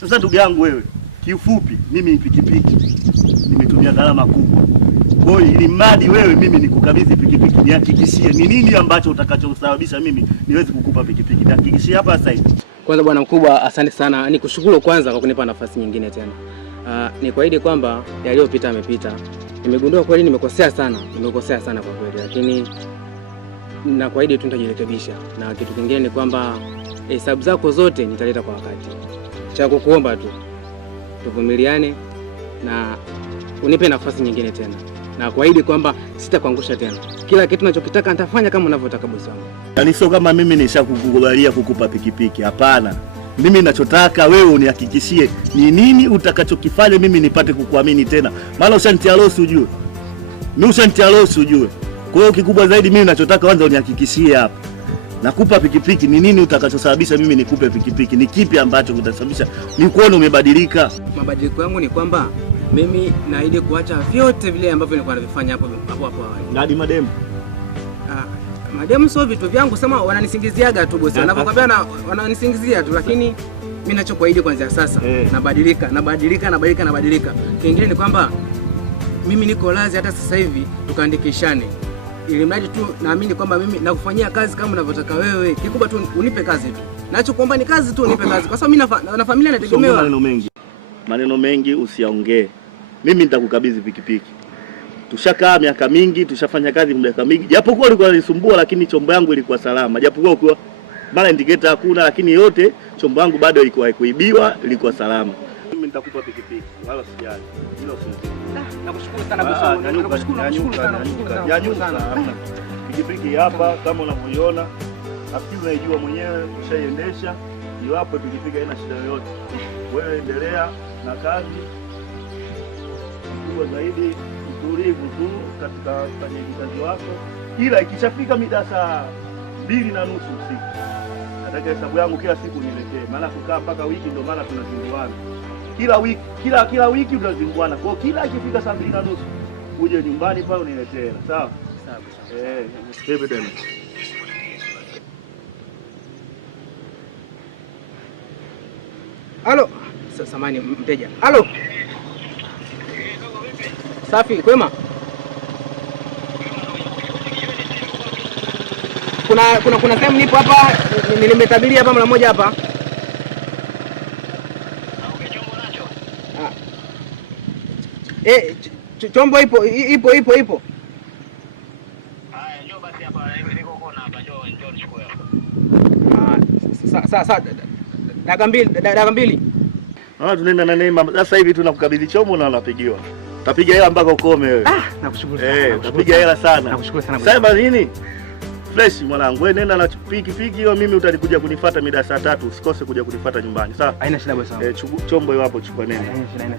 Sasa ndugu yangu wewe, kiufupi mimi pikipiki nimetumia gharama kubwa. Kwa hiyo ili mradi wewe mimi nikukabidhi pikipiki, nihakikishie ni nini ambacho utakachosababisha mimi niweze kukupa pikipiki. Nihakikishie hapa sasa hivi. Kwanza bwana mkubwa, asante sana. Nikushukuru kwanza kwa kunipa nafasi nyingine tena. Ni kuahidi kwamba yaliyopita yamepita. Nimegundua kweli nimekosea sana kwa kweli, lakini na kuahidi tu nitajirekebisha. Na kitu kingine ni kwamba hesabu zako zote nitaleta kwa wakati. Cha kukuomba tu tuvumiliane na unipe nafasi nyingine tena. Na kuahidi kwamba sitakuangusha tena. Kila kitu ninachokitaka nitafanya kama unavyotaka bosi wangu. Yaani sio kama mimi nishakukubalia kukupa pikipiki, hapana. Mimi ninachotaka wewe unihakikishie ni nini utakachokifanya mimi nipate kukuamini tena. Maana ushanitia losi ujue. Mimi ushanitia losi ujue. Kwa hiyo kikubwa zaidi mimi ninachotaka kwanza unihakikishie hapa. Nakupa pikipiki, ni nini utakachosababisha mimi nikupe pikipiki? Ni kipi ambacho kitasababisha nikuone umebadilika? Mabadiliko yangu ni kwamba mimi naahidi kuacha vyote vile ambavyo nilikuwa navifanya hapo awali. Hadi mademu. Mademu sio vitu vyangu, sema wananisingiziaga tu bosi. Wanapokwambia wananisingizia tu, lakini mimi ninachokuahidi kuanzia sasa nabadilika. Kingine ni kwamba mimi niko lazi hata sasa hivi tukaandikishane. Ili mradi tu naamini kwamba mimi nakufanyia kazi kama unavyotaka wewe. Kikubwa tu unipe kazi tu. Nachokuomba ni kazi tu, unipe kazi. Kwa sababu mimi na familia nategemewa. Maneno mengi usiyaongee. Mimi nitakukabidhi pikipiki. Tushakaa miaka mingi, tushafanya kazi miaka mingi. Japokuwa ulikuwa unanisumbua lakini chombo yangu ilikuwa salama. Japokuwa ukiwa mara indicator hakuna lakini yote chombo yangu bado ilikuwa haikuibiwa, ilikuwa salama. Mimi nitakupa pikipiki. Wala usijali. Hilo sio. Nakushukuru sana bosi wangu. Nakushukuru sana. Pikipiki hapa kama unavyoiona. Nafikiri unaijua mwenyewe, ushaiendesha. Iwapo pikipiki haina shida yoyote. Wewe endelea na kazi. Kubwa zaidi utulivu tu katika kazi wako. Ila ikishafika mida saa 2:30 usiku. Nataka hesabu yangu kila siku niletee. Maana kukaa mpaka wiki ndio maana tunazinduana. Kila wiki tunazinduana. Kwa kila ikifika saa 2:30 uje nyumbani pale uniletee. Sawa? Sawa. Tena. Halo. Samani mteja. Halo. Safi, kwema? Kuna sehemu nipo hapa, nilimetabiria hapa mara moja hapa. Chombo ipo. Haya, njoo basi hapa, niko kona hapa, njoo nichukue hapa. Sasa dakika mbili. Tunaenda na Neema. Sasa hivi tunakukabidhi chombo na unapigiwa. Utapiga hela mpaka ukome wewe. Nakushukuru sana. Utapiga hela sana. Nakushukuru sana. Sasa nini? Fresh mwanangu, wewe nenda na pikipiki hiyo, mimi utalikuja kunifuata mida saa 3, usikose kuja kunifuata nyumbani. Sawa? Haina shida bosi wangu. Chombo hiyo hapo chukua nenda. Haina shida.